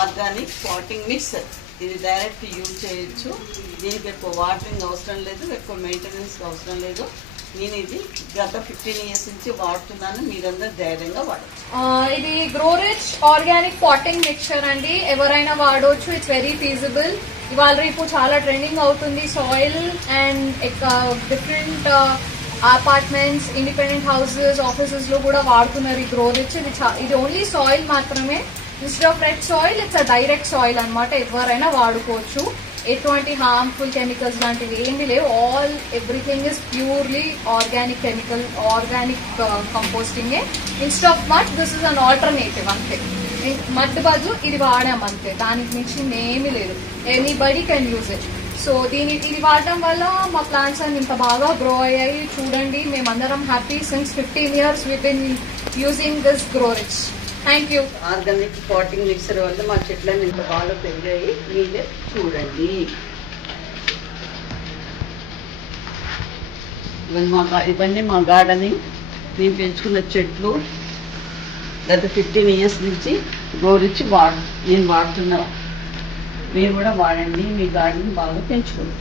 Organic potting mixer. ఇది direct use చేయొచ్చు. దీనికి ఎక్కువ వాటరింగ్ అవసరం లేదు, ఎక్కువ మెయింటెనెన్స్ అవసరం లేదు. నేను ఇది గత 15 years నుంచి వాడుతున్నాను. మీరందరూ ధైర్యంగా వాడచ్చు. ఇది గ్రోరిచ్ ఆర్గానిక్ పాటింగ్ మిక్చర్ అండి. ఎవరైనా వాడవచ్చు. It's very feasible. ఇవాళ రేపు చాలా ట్రెండింగ్ అవుతుంది. Soil and different apartments, independent houses, offices లో కూడా వాడుతున్నారు ఈ గ్రోరిచ్. ఇది ఓన్లీ సాయిల్ మాత్రమే. Instead of red soil it's a direct soil అనమాట. ఎవరైనా వాడుకోవచ్చు. ఎటువంటి హార్మ్ఫుల్ కెమికల్స్ లాంటివి ఏమీ లేవు. Everything is purely organic chemical, organic composting. Instead of mud this is an alternative అంతే. మడ్ బదులు ఇది వాడాం అంతే. దానికి మించింది ఏమీ లేదు. Anybody can use it. So ఇది వాడటం వల్ల మా ప్లాంట్స్ అన్ని ఇంత బాగా గ్రో అయ్యాయి. చూడండి, మేమందరం happy. Since 15 years we been using this గ్రోరిచ్. Thank you. Organic potting mixer వల్ల మా చెట్లన్నీ ఇంత బాగా పెరిగాయి. మీరే చూడండి. ఇవన్నీ మా గార్డెనింగ్. మేము పెంచుకున్న చెట్లు. గత 15 years నుంచి గ్రోరిచ్ నేను వాడుతున్నాను. మీరు కూడా వాడండి. మీ గార్డెన్ బాగా పెంచుకోండి.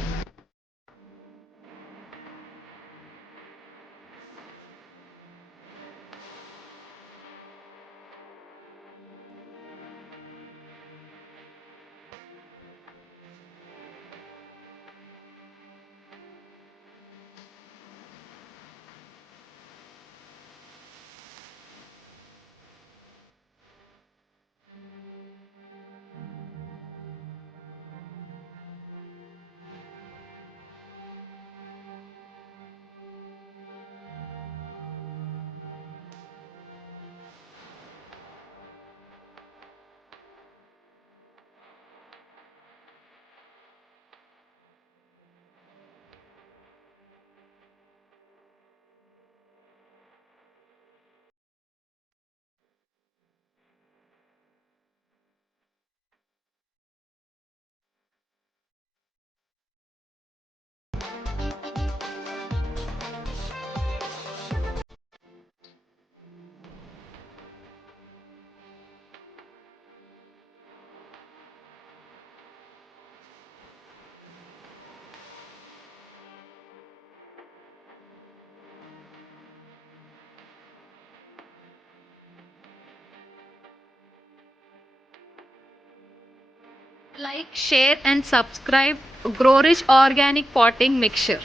Like, share and subscribe Growrich Organic Potting Mixture.